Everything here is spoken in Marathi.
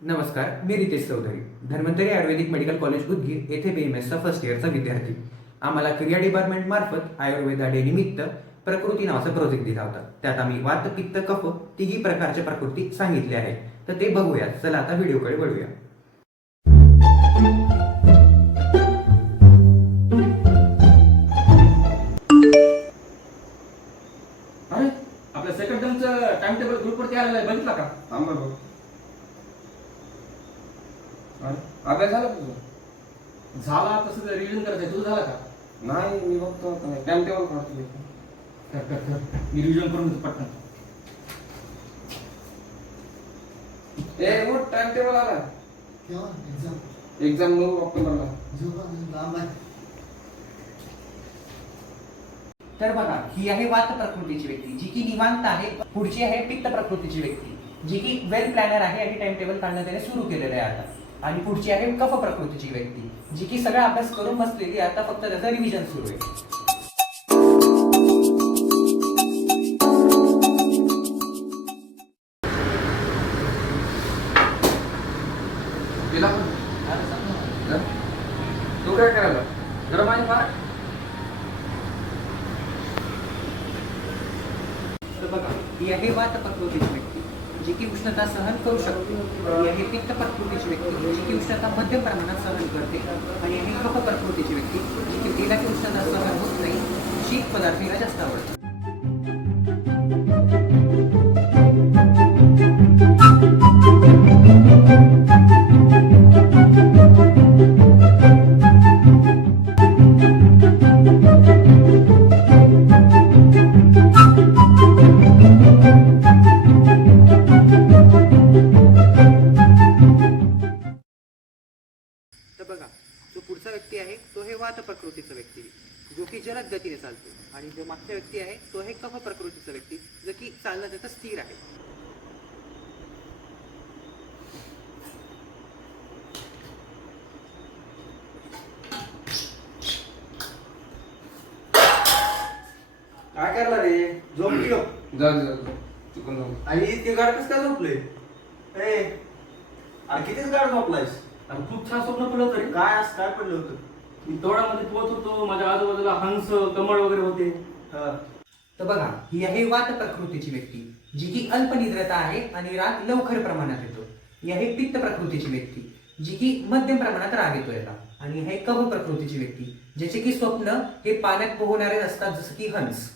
नमस्कार, मी रितेश चौधरी, धन्वंतरी आयुर्वेदिक मेडिकल कॉलेज उदगीर येथे BMS चा फर्स्ट इयरचा विद्यार्थी. आम्हाला क्रिया डिपार्टमेंट मार्फत आयुर्वेदा डे निमित्त प्रकृती नावाचा प्रोजेक्ट दिला होता. त्यात आम्ही वात, पित्त, कफ तिघी प्रकारच्या प्रकृती सांगितल्या आहेत. तर ते बघूया. चला आता व्हिडिओकडे वळूया. अरे आपल्या सेकंड टर्मचं टाइम टेबल ग्रुपवरती आलेलं आहे, बघितला का? थांबा बघ. अरे, अभ्यास झाला तुझा? झाला. तसं रिव्हिजन करायचं, तुझं झालं का? नाही, मी बघतो टाइम टेबल काढतो. कर मी रिव्हिजन करून देतो पटकन. ए उठ, टाइम टेबल आला. केव्हा एक्झाम? एक्झाम 9 ऑक्टोबरला. लांब आहे. तर बघा, ही आहे वात प्रकृतीची व्यक्ती जी की निवांत आहे. पुढची आहे पित्त प्रकृतीची व्यक्ती जी की वेल प्लॅनर आहे आणि टाइम टेबल काढणं त्याने सुरू केलेलं आहे आता. आणि पुढची आहे कफ प्रकृतीची व्यक्ती जी की सगळा अभ्यास करून बसलेली, आता फक्त त्याचं रिव्हिजन सुरू आहे. गेला पण. तू काय करायला? गरम आहे फार. तर बघा, ही आहे वात प्रकृतीची व्यक्ती जी की उष्णता सहन करू शकते. ही आहे पित्त प्रकृतीची व्यक्ती जी की उष्णता मध्यम प्रमाणात सहन करते. आणि ही कफ प्रकृतीची व्यक्ती जी की तिला की उष्णता सहन होत नाही. शीत पदार्थ हिला जास्त आवडतात. तर बघा, जो पुढचा व्यक्ती आहे तो हे वात प्रकृतीचा व्यक्ती जो की जलद गतीने चालतो. आणि जो मागचा व्यक्ती आहे तो हे कफ प्रकृतीचा व्यक्ती जो की चालणं त्याचं स्थिर आहे. काय करणार रे? झोपली हो. जा जा जा. चुकून जाऊ. आणि ते गाड कसं काय झोपले? ए, अरे कितीच गाड झोपलायस? आणि खूप छान स्वप्न पडलं तरी. काय पडलं होतं? मी तोडामध्ये पोहत होतो, माझ्या आजूबाजूला हंस, कमळ वगैरे होते. हा. तर बघा, ही आहे वात प्रकृतीची व्यक्ती जी की अल्पनिद्रता आहे आणि राग लवकर प्रमाणात येतो. ही आहे पित्त प्रकृतीची व्यक्ती जी की मध्यम प्रमाणात राग येतो याला. आणि हे कफ प्रकृतीची व्यक्ती ज्याचे की स्वप्न हे पाण्यात पोहणारे असतात, जसं की हंस.